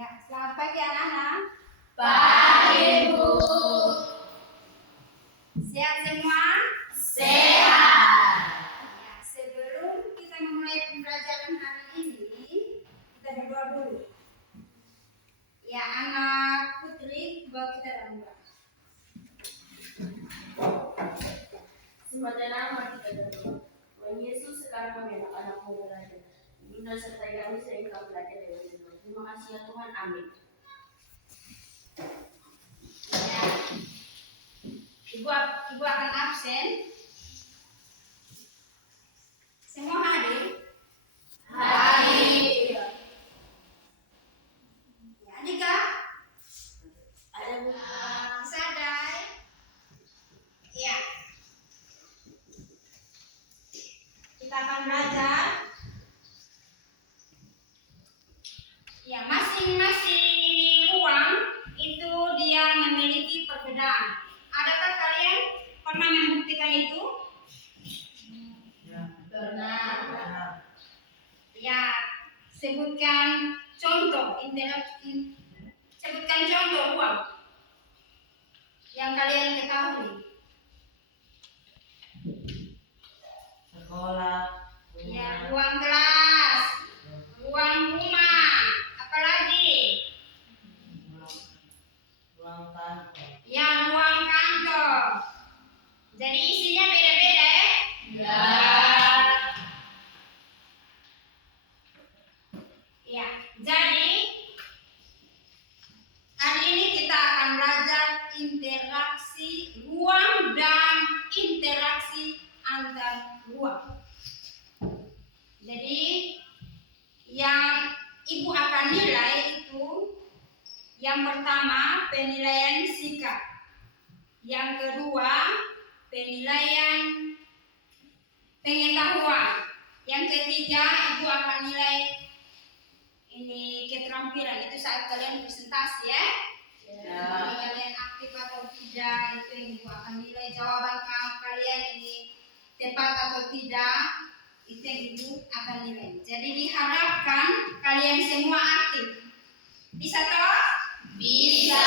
Ya, selamat pagi anak-anak. Pagi, Bu. Sehat semua? Sehat. Ya, sebelum kita memulai pembelajaran hari ini, kita berdoa dulu. Ya, anak Putri, bawa kita dalam doa. Semua nama kita berdoa. Tuhan Yesus sekarang kami anak-anakmu belajar. Bunda sertai kami sehingga belajar dengan benar. Terima kasih ya Tuhan. Amin. Ya. Ibu akan absen. Semua hadir? Hadir. Ya, Dika? Ada Bu. Sadai? Ya. Kita akan belajar. Ya, masing-masing ruang itu dia memiliki perbedaan. Adakah kalian pernah membuktikan itu? Pernah. Ya, sebutkan contoh interaksi. Sebutkan contoh ruang yang kalian ketahui. Sekolah. Ya, ruang kelas, ruang rumah, apalagi? Ruang kantor. Ya, ruang kantor. Jadi isinya beda-beda ya? Ya. Ya, jadi hari ini kita akan belajar interaksi ruang dan interaksi antar ruang. Jadi yang ibu akan nilai itu yang pertama penilaian sikap, yang kedua penilaian pengetahuan, yang ketiga ibu akan nilai ini keterampilan. Itu saat kalian presentasi ya. Ya. Jadi kalian aktif atau tidak, itu yang ibu akan nilai. Jawaban kalian ini tepat atau tidak, itu yang ibu akan nilai. Jadi diharapkan kalian semua aktif. Bisa toh? Bisa.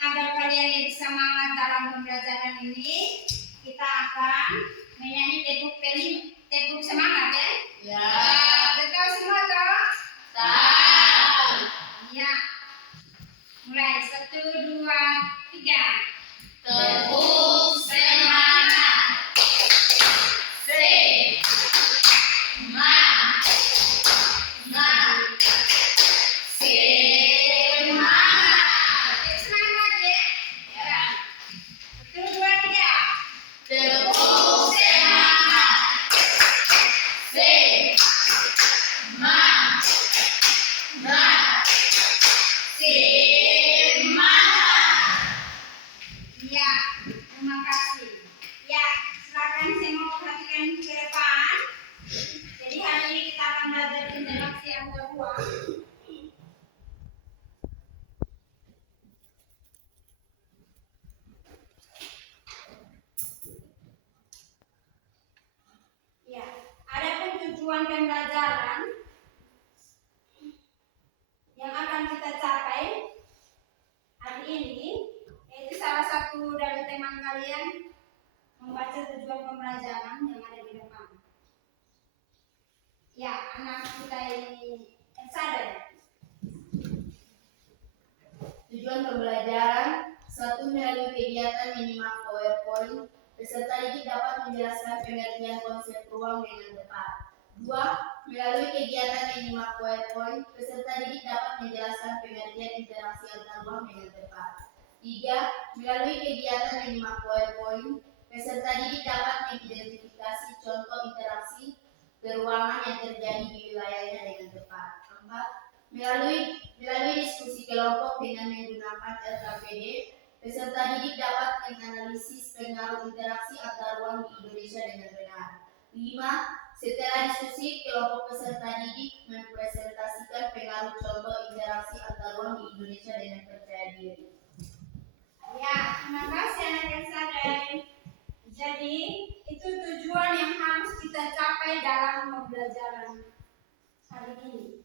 Agar kalian lebih semangat dalam pembelajaran ini, kita akan menyanyi tepuk semangat ya. Ya. Betul semua toh? Tahu. Ya. Mulai 1, 2, 3. Tepuk semangat. Semangat. Tepuk semangat lagi ya. 1, 2, 3. Tepuk semangat. Semangat. Ya, terima kasih. Ya, silakan semua perhatikan ke depan. Jadi hari ini kita akan belajar interaksi antar ruang. Ya, adapun tujuan pembelajaran yang akan kita capai hari ini, yaitu salah satu dari teman kalian membaca tujuan pembelajaran yang ada di depan. Ya, anak kita ini sadar. Tujuan pembelajaran: 1. Melalui kegiatan minimal PowerPoint, peserta didik dapat menjelaskan pengertian konsep ruang dengan tepat. 2. Melalui kegiatan minimal PowerPoint, peserta didik dapat menjelaskan pengertian interaksi antar ruang dengan tepat. 3. Melalui kegiatan minimal PowerPoint, peserta didik dapat mengidentifikasi contoh interaksi peruangan yang terjadi di wilayahnya dengan tepat. 4. Melalui diskusi kelompok dengan menggunakan LKPD, peserta didik dapat menganalisis pengaruh interaksi antar ruang di Indonesia dengan benar. 5. Setelah diskusi, kelompok peserta didik mempresentasikan pengaruh contoh interaksi antar ruang di Indonesia dengan percaya diri. Ya, terima kasih anak yang sadar. Jadi, itu tujuan yang harus kita capai dalam pembelajaran hari ini.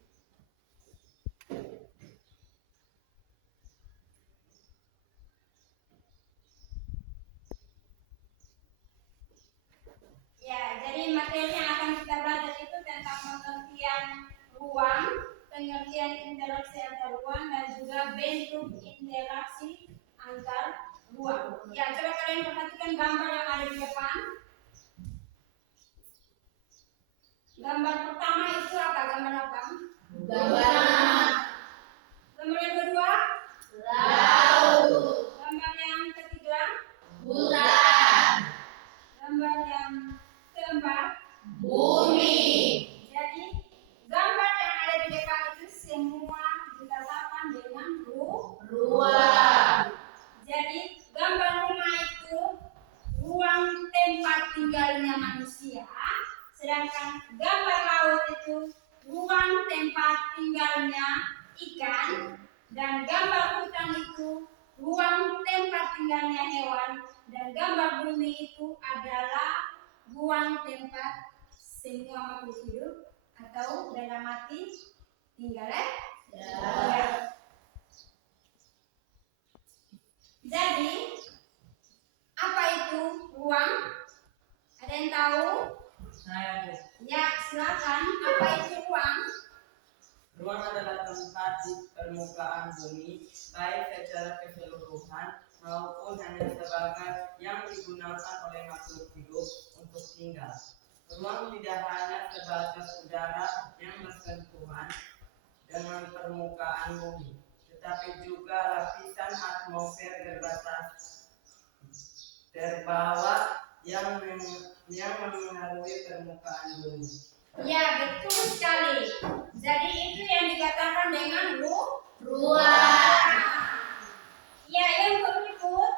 pengertian ruang, pengertian interaksi antar ruang, dan juga bentuk interaksi antar ruang. Ya, coba kalian perhatikan gambar yang ada di depan. Gambar pertama itu apa? Gambar apa? Gambar Gambar yang kedua? laut, Gambar yang ketiga? hutan, Gambar yang keempat? bumi. Jadi gambar yang ada di depan itu semua dikatakan dengan Ruang. Jadi gambar rumah itu ruang tempat tinggalnya manusia, sedangkan gambar laut itu ruang tempat tinggalnya ikan, dan gambar hutan itu ruang tempat tinggalnya hewan, dan gambar bumi itu adalah ruang tempat semua makhluk hidup atau dalam arti tinggal ya. Jadi apa itu ruang? Ada yang tahu? Saya, Bu. Ya, silakan. Apa itu ruang? Ruang adalah tempat di permukaan bumi, baik secara keseluruhan maupun hanya sebagai yang digunakan oleh makhluk hidup untuk tinggal. Ruang tidak hanya sebatas udara yang bersentuhan dengan permukaan bumi, tetapi juga lapisan atmosfer terbawah yang mengaruhi permukaan bumi. Ya, betul sekali. Jadi itu yang dikatakan dengan Ruang. Ya, yang berikut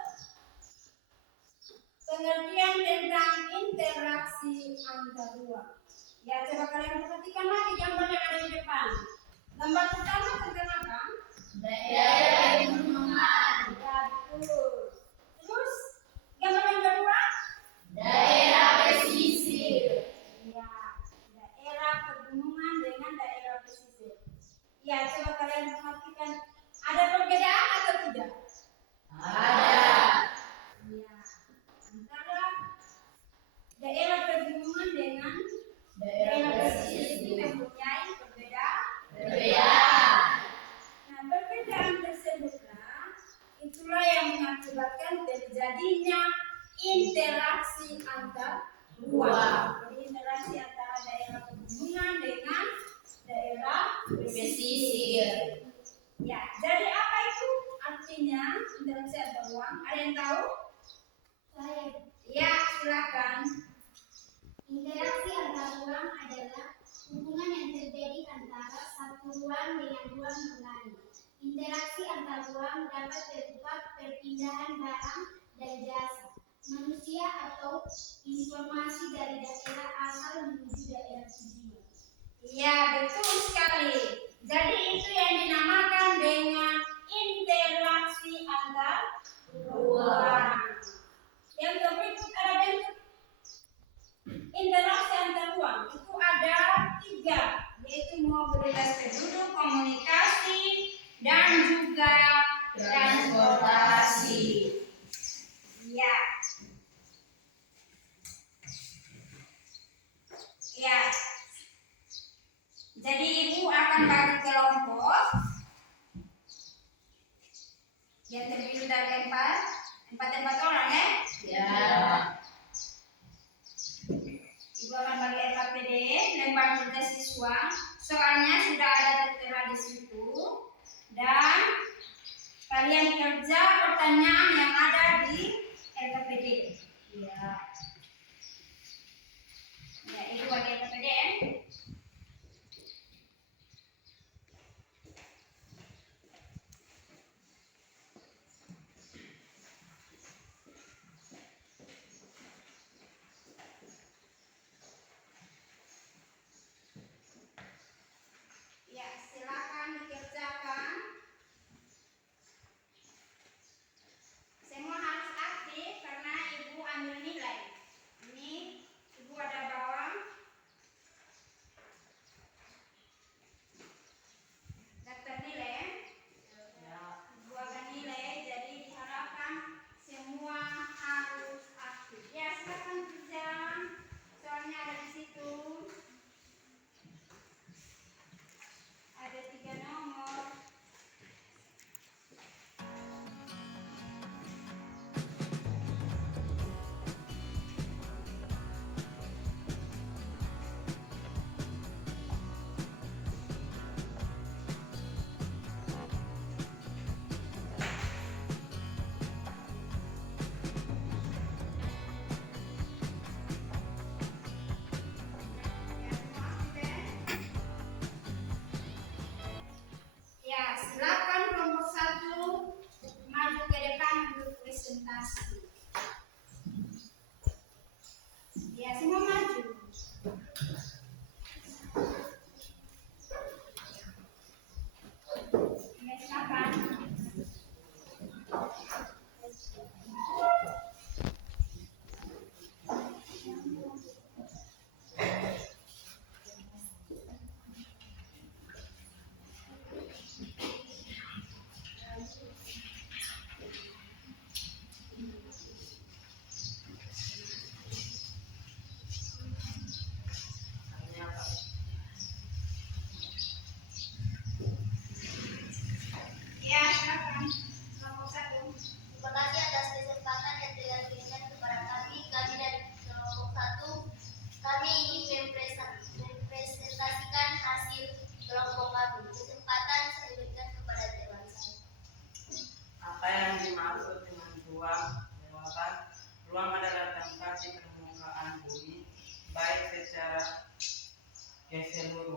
pengertian tentang interaksi antar ruang. Ya, coba kalian perhatikan lagi gambar yang ada di depan. Gambar pertama tentang apa? Daerah pegunungan, Ya, betul. Terus gambar yang kedua? daerah pesisir, Ya, daerah pegunungan dengan daerah pesisir. Ya, coba kalian perhatikan. Ada perbedaan atau tidak? ada Ya, antara daerah pegunungan dengan daerah pesisir ini mempunyai perbedaan. perbedaan. Nah, perbedaan tersebutlah itulah yang mengakibatkan terjadinya interaksi antar ruang. Jadi interaksi antara daerah pegunungan dengan daerah Pesisir. Ya, jadi apa itu artinya interaksi antar ruang? Ada yang tahu? Saya. Ya, silakan. Interaksi antar ruang adalah hubungan yang terjadi antara satu ruang dengan ruang yang lain. Interaksi antar ruang dapat berupa perpindahan barang dan jasa, manusia atau informasi dari daerah asal menuju daerah tujuan. Ya, betul sekali. Jadi itu yang dinamakan dengan interaksi antar ruang. Yang berikut ada bentuk interaksi antar ruang. Itu ada 3, yaitu mobilitas penduduk, komunikasi, dan juga transportasi. Ya. Ya. Jadi ibu akan bagi kelompok yang terdiri dari empat orang ya. Ya. Ibu akan bagi LKPD, lempar tugas siswa. Soalnya sudah ada tertera di situ. Dan kalian kerja pertanyaan yang ada di LKPD. Ya. Ya, itu bagi LKPD ya. Ya, silakan dikerjakan. Semua harus aktif.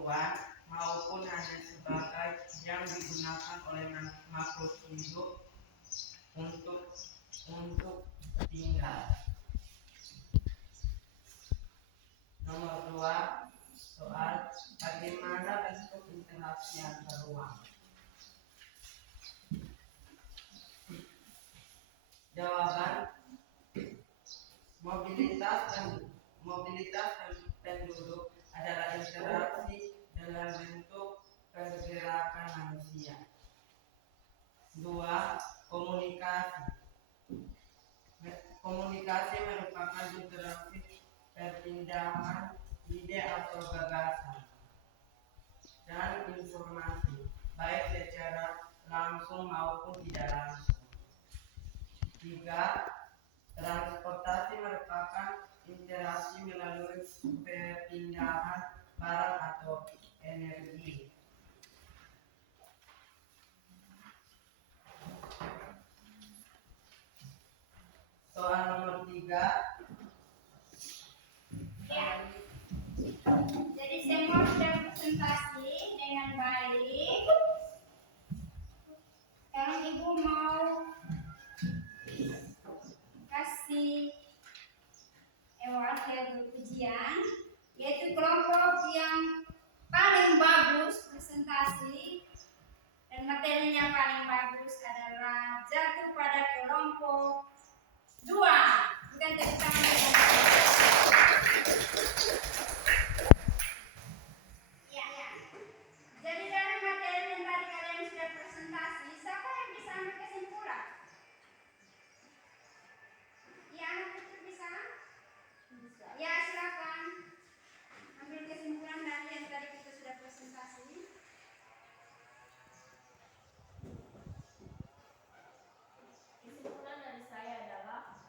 keseluruhan maupun hanya sebagai yang digunakan oleh makhluk hidup untuk tinggal. Nomor 2, soal bagaimana bentuk interaksi antar ruang. Jawaban: mobilitas penduduk adalah interaksi dalam bentuk pergerakan manusia. 2. Komunikasi merupakan interaksi perpindahan ide atau gagasan dan informasi, baik secara langsung maupun tidak langsung. 3. Transportasi merupakan interaksi melalui perpindahan barang atau energi. Soal nomor 3. Ya. Jadi semua sudah presentasi dengan baik. Sekarang Ibu mau kasih hasil ujian, yaitu kelompok yang paling bagus presentasi dan materinya paling bagus adalah jatuh pada kelompok 2. Bukan tepuk tangan. Ya. Jadi dari materi yang tadi kalian sudah presentasi, siapa yang bisa ambil kesimpulan? Ya, anak kecil bisa? Ya, silakan ambil kesimpulan dari yang tadi kita sudah presentasi. Kesimpulan dari saya adalah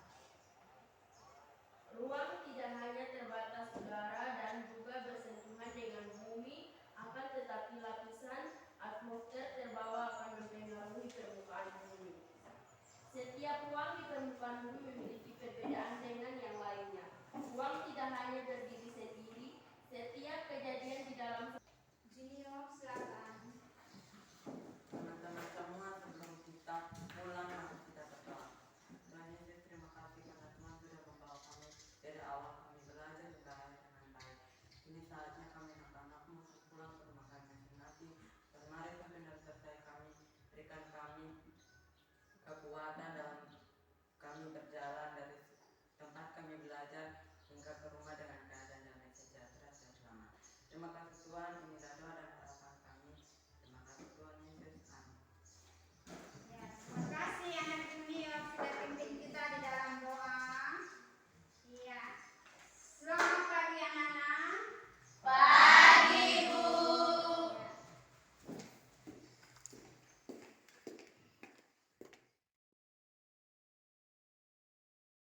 ruang tidak hanya terbatas udara dan juga bersentuhan dengan bumi, akan tetapi lapisan atmosfer terbawah akan mempengaruhi permukaan bumi. Setiap ruang di permukaan bumi memiliki perbedaan dengan yang lainnya. Ruang tidak hanya berdiri sendiri, setiap kejadian di dalam Junior, silakan. Teman-teman semua, sebelum kita pulang mari kita berdoa. Selanjutnya terima kasih karena Tuhan sudah membawa kami dari awal kami belajar hingga akhir dengan baik. Ini saatnya kami anak-anakmu pulang ke rumah kami masing-masing. Dan mari Tuhan dan sertai kami, berikan kami kekuatan dalam kami berjalan dari tempat kami belajar hingga ke rumah dengan keadaan damai sejahtera dan selamat. Terima kasih Tuhan. Ini